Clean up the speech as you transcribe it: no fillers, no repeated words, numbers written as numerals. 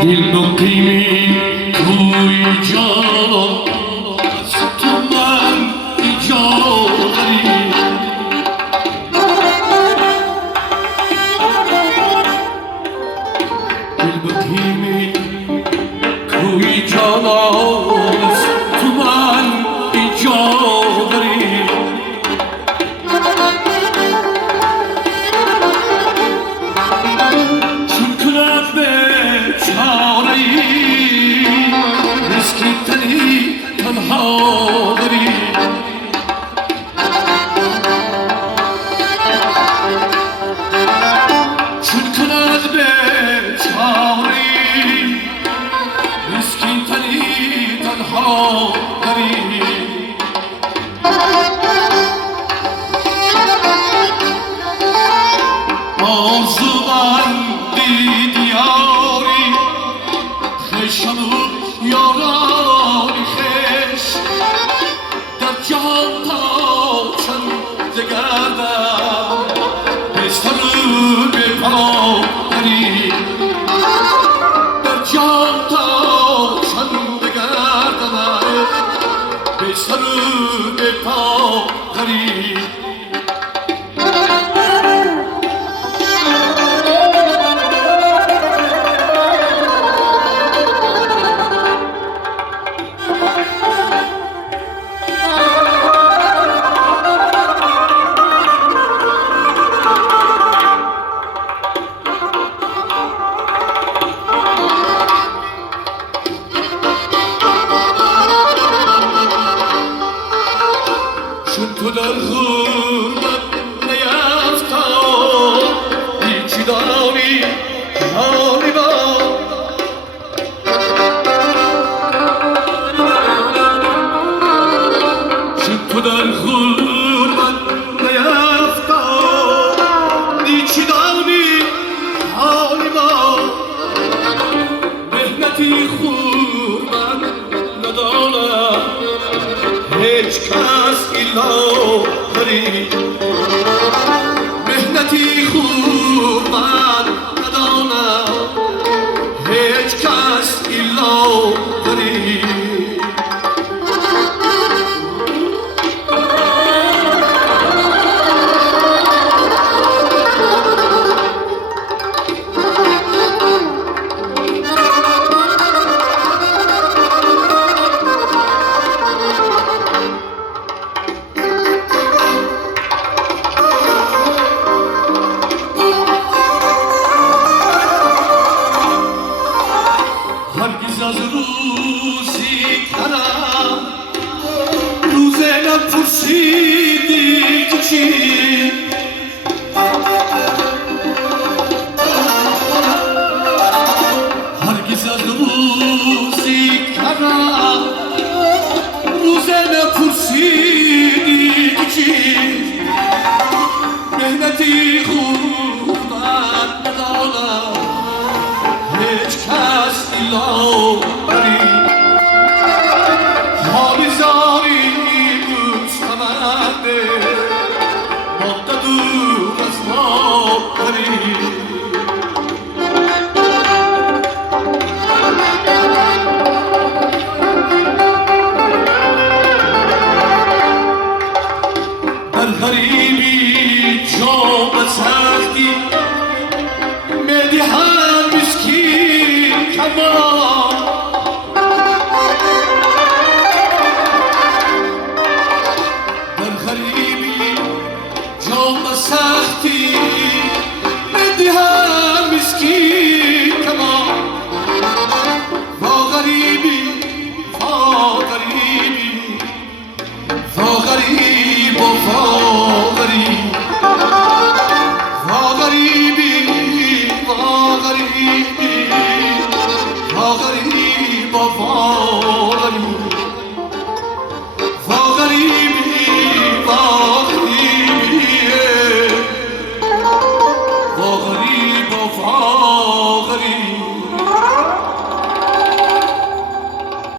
دل مقیمی کوی جان از تو من ایجاد داری دل مقیمی کوی جان از تو من ایجاد داری چون کنم به چاره مسکین‌تری تنها داری چون کند به چاره مسکین‌تری تنها داری آرزو بندی دیاری خشم و یارانی خش در جهان تا چند گردم بستر به پا داری در جهان تا چند گردم بستر به پا داری چون تو در غربت نیفتاد هیچی داری حالی با چون تو در غربت نیفتاد هیچی داری حالی با مهنتی غربت ندارد هیچ کس ایلا داری مهنتی خوب من ندانم هیچ کس ایلا داری هرگز از روزی کنم روزه نپرسیدی که چی هرگز از روزی کنم روزه نپرسیدی که چی مهنتی خوب ندانم هیچ کس ایلا